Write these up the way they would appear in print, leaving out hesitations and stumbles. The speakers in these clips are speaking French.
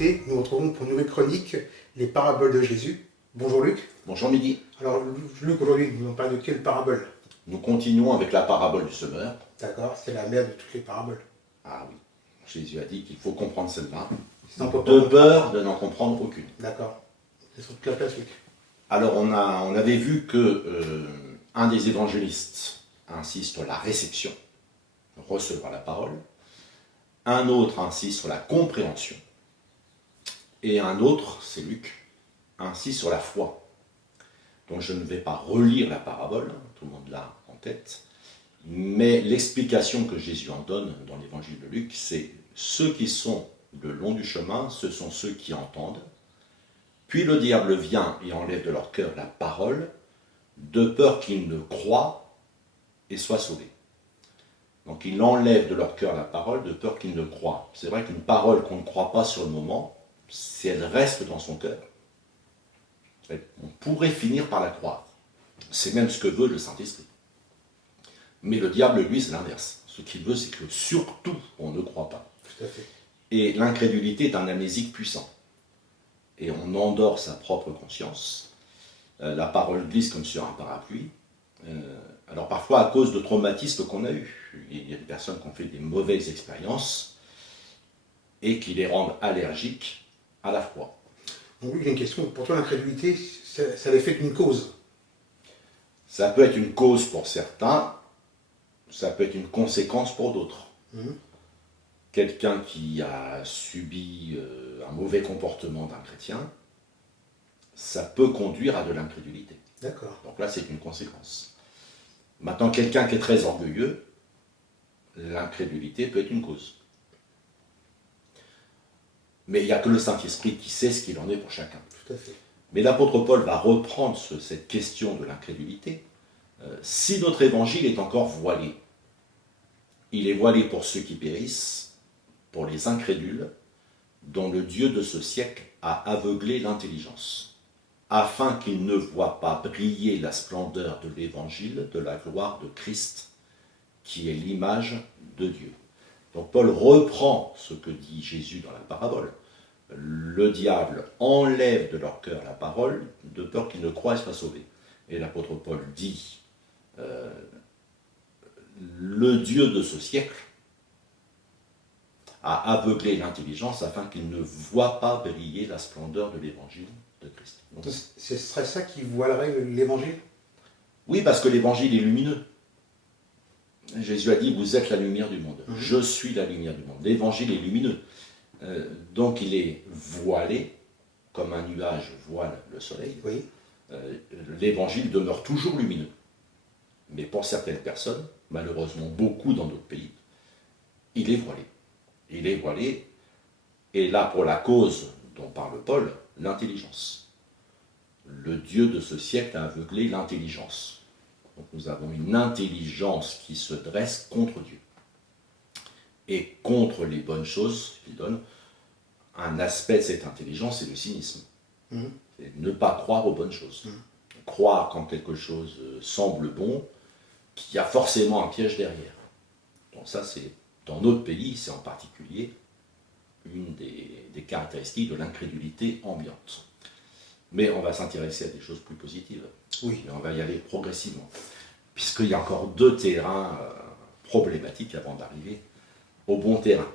côté, nous retrouvons pour une nouvelle chronique les paraboles de Jésus. Bonjour Luc. Bonjour Midi. Alors Luc, aujourd'hui, nous allons parler de quelle parabole? Nous continuons avec la parabole du semeur. D'accord, c'est la mère de toutes les paraboles. Ah oui, Jésus a dit qu'il faut comprendre celle-là, Sinon, on peut de pas- peur de n'en comprendre aucune. D'accord. C'est sur toute la place, Luc. Alors on avait vu que un des évangélistes insiste sur la réception, recevoir la parole, un autre insiste sur la compréhension, et un autre, c'est Luc, insiste sur la foi. Donc je ne vais pas relire la parabole, tout le monde l'a en tête, mais l'explication que Jésus en donne dans l'évangile de Luc, c'est ceux qui sont le long du chemin, ce sont ceux qui entendent, puis le diable vient et enlève de leur cœur la parole, de peur qu'ils ne croient et soient sauvés. Donc il enlève de leur cœur la parole, de peur qu'ils ne croient. C'est vrai qu'une parole qu'on ne croit pas sur le moment, si elle reste dans son cœur, on pourrait finir par la croire. C'est même ce que veut le Saint-Esprit. Mais le diable, lui, c'est l'inverse. Ce qu'il veut, c'est que surtout, on ne croit pas. Tout à fait. Et l'incrédulité est un amnésique puissant. Et on endort sa propre conscience. La parole glisse comme sur un parapluie. Alors parfois à cause de traumatismes qu'on a eus. Il y a des personnes qui ont fait des mauvaises expériences et qui les rendent allergiques à la foi. Donc Luc, j'ai une question. Pour toi, l'incrédulité, ça l'effet d'une cause. Ça peut être une cause pour certains, ça peut être une conséquence pour d'autres. Quelqu'un qui a subi un mauvais comportement d'un chrétien, ça peut conduire à de l'incrédulité. D'accord. Donc là, c'est une conséquence. Maintenant, quelqu'un qui est très orgueilleux, l'incrédulité peut être une cause. Mais il n'y a que le Saint-Esprit qui sait ce qu'il en est pour chacun. Tout à fait. Mais l'apôtre Paul va reprendre cette question de l'incrédulité. Si notre évangile est encore voilé, il est voilé pour ceux qui périssent, pour les incrédules, dont le Dieu de ce siècle a aveuglé l'intelligence, afin qu'ils ne voient pas briller la splendeur de l'évangile, de la gloire de Christ, qui est l'image de Dieu. Donc Paul reprend ce que dit Jésus dans la parabole. Le diable enlève de leur cœur la parole, de peur qu'ils ne croient et soient sauvés. Et l'apôtre Paul dit, le Dieu de ce siècle a aveuglé l'intelligence afin qu'ils ne voient pas briller la splendeur de l'évangile de Christ. Donc, Ce serait ça qui voilerait l'évangile? oui, parce que l'évangile est lumineux. Jésus a dit, vous êtes la lumière du monde. Je suis la lumière du monde. L'évangile est lumineux. Donc il est voilé, comme un nuage voile le soleil. Oui. L'évangile demeure toujours lumineux. Mais pour certaines personnes, malheureusement beaucoup dans d'autres pays, il est voilé. Il est voilé, et là pour la cause dont parle Paul, l'intelligence. Le Dieu de ce siècle a aveuglé l'intelligence. Donc nous avons une intelligence qui se dresse contre Dieu. Et contre les bonnes choses qu'il donne, un aspect de cette intelligence, c'est le cynisme. C'est ne pas croire aux bonnes choses. Croire quand quelque chose semble bon, qu'il y a forcément un piège derrière. Donc ça, c'est dans notre pays, c'est en particulier une des caractéristiques de l'incrédulité ambiante. Mais on va s'intéresser à des choses plus positives. Oui. Et on va y aller progressivement. Puisqu'il y a encore deux terrains problématiques avant d'arriver au bon terrain.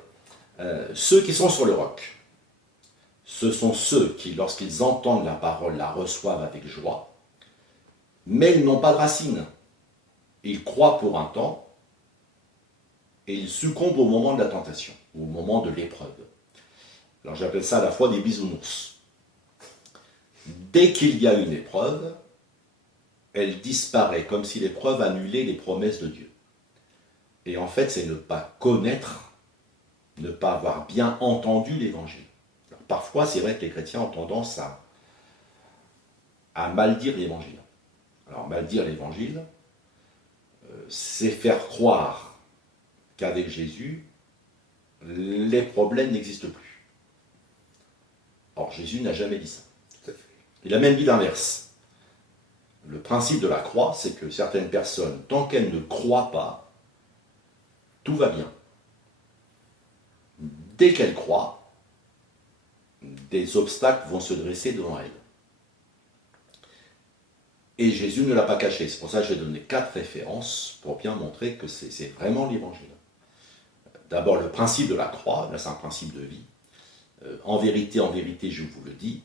Ceux qui sont sur le roc, ce sont ceux qui, lorsqu'ils entendent la parole, la reçoivent avec joie, mais ils n'ont pas de racines. Ils croient pour un temps, et ils succombent au moment de la tentation, au moment de l'épreuve. Alors j'appelle ça la foi des bisounours. Dès qu'il y a une épreuve, elle disparaît, comme si l'épreuve annulait les promesses de Dieu. Et en fait, c'est ne pas connaître, ne pas avoir bien entendu l'évangile. Parfois, c'est vrai que les chrétiens ont tendance à mal dire l'évangile. Alors, mal dire l'évangile, c'est faire croire qu'avec Jésus, les problèmes n'existent plus. Or, Jésus n'a jamais dit ça. Il a même dit l'inverse. Le principe de la croix, c'est que certaines personnes, tant qu'elles ne croient pas, tout va bien. Dès qu'elles croient, des obstacles vont se dresser devant elle. Et Jésus ne l'a pas caché. C'est pour ça que j'ai donné 4 références pour bien montrer que c'est vraiment l'évangile. D'abord, le principe de la croix, là c'est un principe de vie. En vérité, je vous le dis,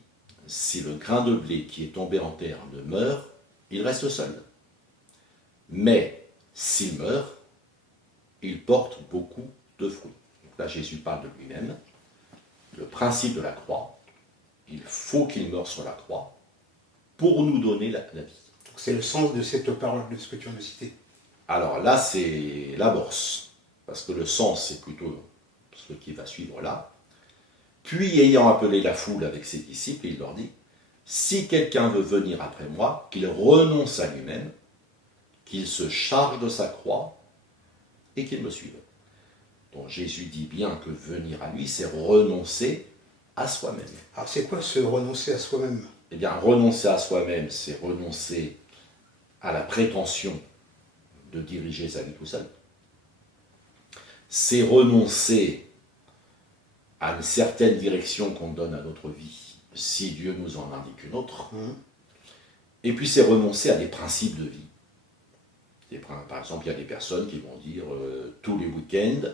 si le grain de blé qui est tombé en terre ne meurt, il reste seul. Mais s'il meurt, il porte beaucoup de fruits. Donc là, Jésus parle de lui-même. Le principe de la croix, il faut qu'il meure sur la croix pour nous donner la vie. C'est le sens de cette parole, de ce que tu viens de citer. Alors là, c'est l'amorce, parce que le sens, c'est plutôt ce qui va suivre là. Puis, ayant appelé la foule avec ses disciples, il leur dit, « Si quelqu'un veut venir après moi, qu'il renonce à lui-même, qu'il se charge de sa croix et qu'il me suive. » Donc Jésus dit bien que venir à lui, c'est renoncer à soi-même. Alors c'est quoi ce renoncer à soi-même? Eh bien, renoncer à soi-même, c'est renoncer à la prétention de diriger sa vie tout seul. C'est renoncer à une certaine direction qu'on donne à notre vie, si Dieu nous en indique une autre. Et puis c'est renoncer à des principes de vie. Par exemple, il y a des personnes qui vont dire tous les week-ends,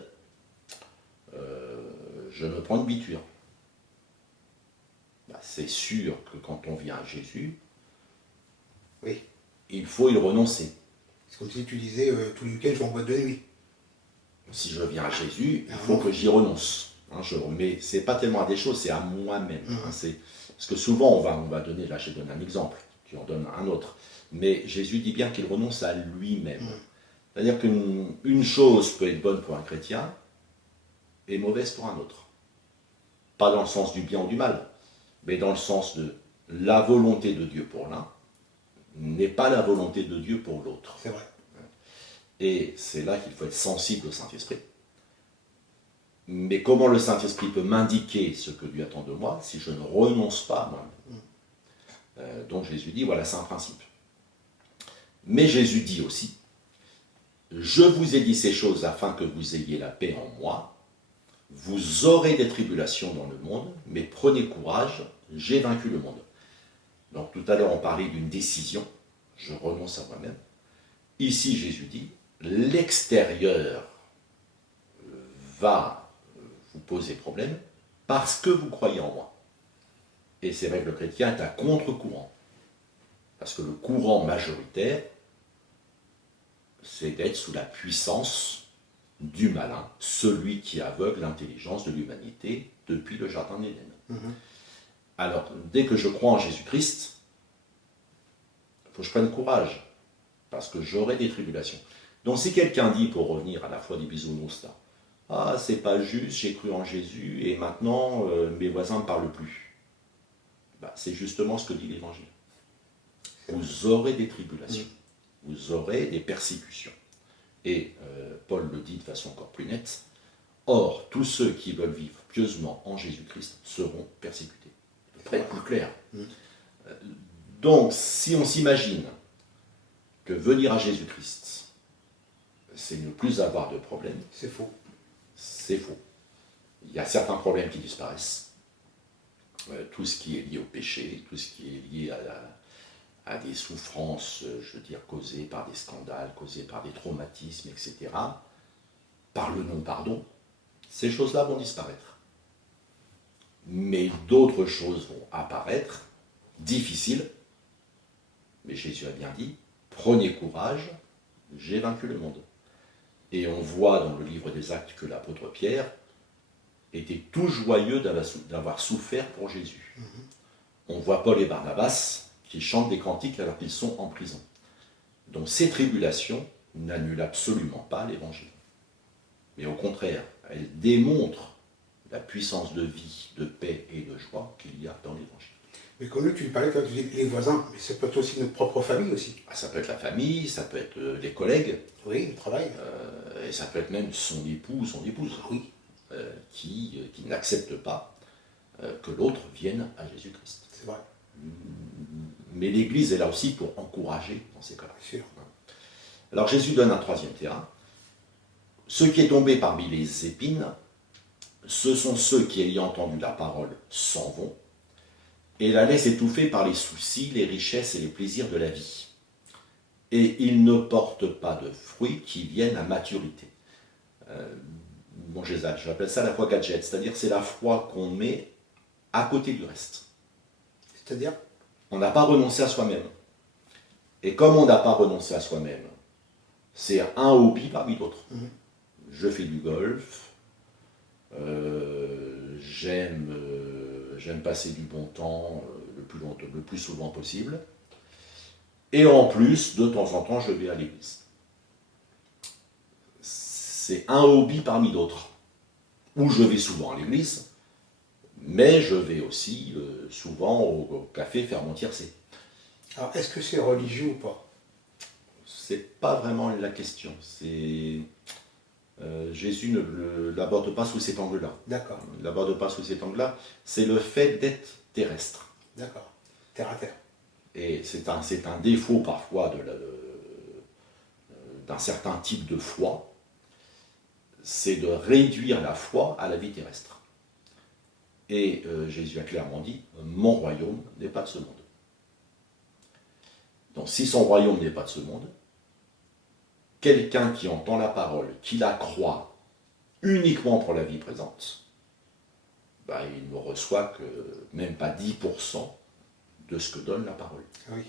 je me prends une biture. C'est sûr que quand on vient à Jésus, oui, il faut y renoncer. C'est comme si tu disais tous les week-ends je vais en boîte de nuit. Si je viens à Jésus, il faut que j'y renonce. Mais ce n'est pas tellement à des choses, c'est à moi-même. Parce que souvent, on va donner, là je donne un exemple, tu en donnes un autre. Mais Jésus dit bien qu'il renonce à lui-même. C'est-à-dire qu'une chose peut être bonne pour un chrétien et mauvaise pour un autre. Pas dans le sens du bien ou du mal, mais dans le sens de la volonté de Dieu pour l'un n'est pas la volonté de Dieu pour l'autre. C'est vrai. Et c'est là qu'il faut être sensible au Saint-Esprit. Mais comment le Saint-Esprit peut m'indiquer ce que Dieu attend de moi si je ne renonce pas à moi-même? Donc Jésus dit, voilà, c'est un principe. Mais Jésus dit aussi, je vous ai dit ces choses afin que vous ayez la paix en moi. Vous aurez des tribulations dans le monde, mais prenez courage, j'ai vaincu le monde. Donc tout à l'heure on parlait d'une décision, je renonce à moi-même. Ici Jésus dit, l'extérieur va vous poser problème parce que vous croyez en moi. Et c'est vrai que le chrétien est à contre-courant. Parce que le courant majoritaire, c'est d'être sous la puissance du malin, celui qui aveugle l'intelligence de l'humanité depuis le jardin d'Éden. Alors, dès que je crois en Jésus-Christ, il faut que je prenne courage, parce que j'aurai des tribulations. Donc si quelqu'un dit, pour revenir à la foi des bisounours, là, « Ah, c'est pas juste, j'ai cru en Jésus, et maintenant mes voisins ne me parlent plus. » C'est justement ce que dit l'Évangile. Vous aurez des tribulations, vous aurez des persécutions. Et Paul le dit de façon encore plus nette, « Or, tous ceux qui veulent vivre pieusement en Jésus-Christ seront persécutés. » Très plus clair. Donc, si on s'imagine que venir à Jésus-Christ, c'est ne plus avoir de problème, c'est faux. C'est faux. Il y a certains problèmes qui disparaissent. Tout ce qui est lié au péché, tout ce qui est lié à des souffrances, je veux dire, causées par des scandales, causées par des traumatismes, etc., par le non-pardon, ces choses-là vont disparaître. Mais d'autres choses vont apparaître, difficiles, mais Jésus a bien dit, prenez courage, j'ai vaincu le monde. Et on voit dans le livre des Actes que l'apôtre Pierre était tout joyeux d'avoir souffert pour Jésus. On voit Paul et Barnabas qui chantent des cantiques alors qu'ils sont en prison. Donc ces tribulations n'annulent absolument pas l'Évangile. Mais au contraire, elles démontrent la puissance de vie, de paix et de joie qu'il y a dans l'Évangile. Mais comme lui, tu parlais quand tu dis les voisins, mais ça peut être aussi notre propre famille aussi. Ça peut être la famille, ça peut être les collègues. Oui, le travail. Et ça peut être même son époux ou son épouse. Oui. Qui n'accepte pas que l'autre vienne à Jésus-Christ. C'est vrai. Mais l'Église est là aussi pour encourager dans ces cas-là. Bien sûr. Alors Jésus donne un troisième terrain. Ce qui est tombé parmi les épines, ce sont ceux qui, ayant entendu la parole, s'en vont et la laisse étouffer par les soucis, les richesses et les plaisirs de la vie. Et il ne porte pas de fruits qui viennent à maturité. Bon, j'appelle ça la foi gadget, c'est-à-dire c'est la foi qu'on met à côté du reste. C'est-à-dire? On n'a pas renoncé à soi-même. Et comme on n'a pas renoncé à soi-même, c'est un hobby parmi d'autres. Je fais du golf, j'aime passer du bon temps le plus souvent possible. Et en plus, de temps en temps, je vais à l'église. C'est un hobby parmi d'autres. Où je vais souvent à l'église, mais je vais aussi souvent au café faire mon tiercé. Alors, est-ce que c'est religieux ou pas? C'est pas vraiment la question. Jésus ne l'aborde pas sous cet angle-là. D'accord. Il l'aborde pas sous cet angle-là. C'est le fait d'être terrestre. D'accord. Terre à terre. Et c'est un défaut parfois d'un certain type de foi, c'est de réduire la foi à la vie terrestre. Et Jésus a clairement dit, mon royaume n'est pas de ce monde. Donc si son royaume n'est pas de ce monde, quelqu'un qui entend la parole, qui la croit uniquement pour la vie présente, ben, il ne reçoit que même pas 10% de ce que donne la parole. Oui.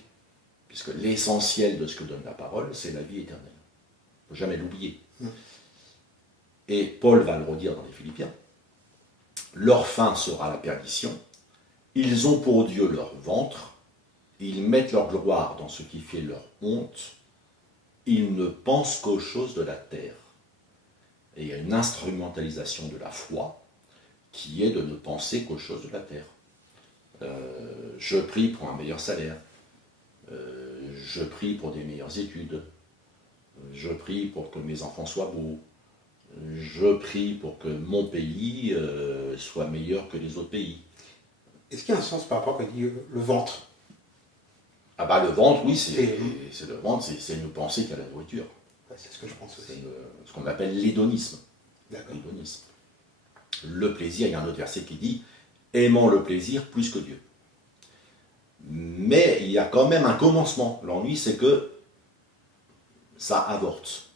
Puisque l'essentiel de ce que donne la parole, c'est la vie éternelle. Il ne faut jamais l'oublier. Et Paul va le redire dans les Philippiens. Leur fin sera la perdition. Ils ont pour Dieu leur ventre. Ils mettent leur gloire dans ce qui fait leur honte. Ils ne pensent qu'aux choses de la terre. Et il y a une instrumentalisation de la foi qui est de ne penser qu'aux choses de la terre. Je prie pour un meilleur salaire, je prie pour des meilleures études, je prie pour que mes enfants soient beaux, je prie pour que mon pays soit meilleur que les autres pays. Est-ce qu'il y a un sens par rapport à ce qu'il dit le ventre? Ah bah le ventre, oui, c'est le ventre, c'est ne penser qu'à la nourriture. C'est ce que je pense aussi. C'est ce qu'on appelle l'hédonisme. D'accord. L'hédonisme. Le plaisir, il y a un autre verset qui dit « Aimant le plaisir plus que Dieu ». Mais il y a quand même un commencement. L'ennui, c'est que ça avorte.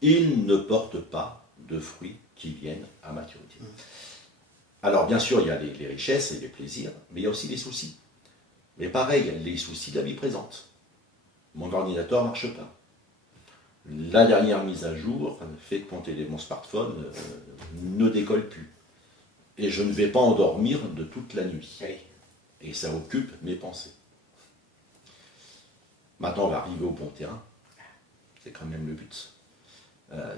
Il ne porte pas de fruits qui viennent à maturité. Alors, bien sûr, il y a les richesses et les plaisirs, mais il y a aussi les soucis. Mais pareil, les soucis de la vie présente. Mon ordinateur ne marche pas. La dernière mise à jour fait que mon smartphone ne décolle plus. Et je ne vais pas endormir de toute la nuit. Oui. Et ça occupe mes pensées. Maintenant, on va arriver au bon terrain. C'est quand même le but.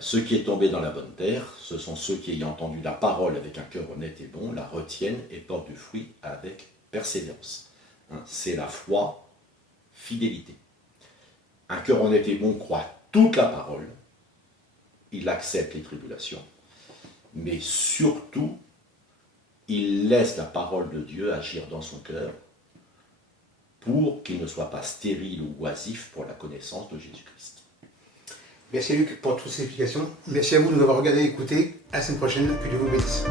Ceux qui est tombé dans la bonne terre, ce sont ceux qui, ayant entendu la parole avec un cœur honnête et bon, la retiennent et portent du fruit avec persévérance. C'est la foi, fidélité. Un cœur honnête et bon croit toute la parole, il accepte les tribulations, mais surtout, il laisse la parole de Dieu agir dans son cœur pour qu'il ne soit pas stérile ou oisif pour la connaissance de Jésus-Christ. Merci Luc pour toutes ces explications. Merci à vous de nous avoir regardé et écouté. À la semaine prochaine. Que Dieu vous bénisse.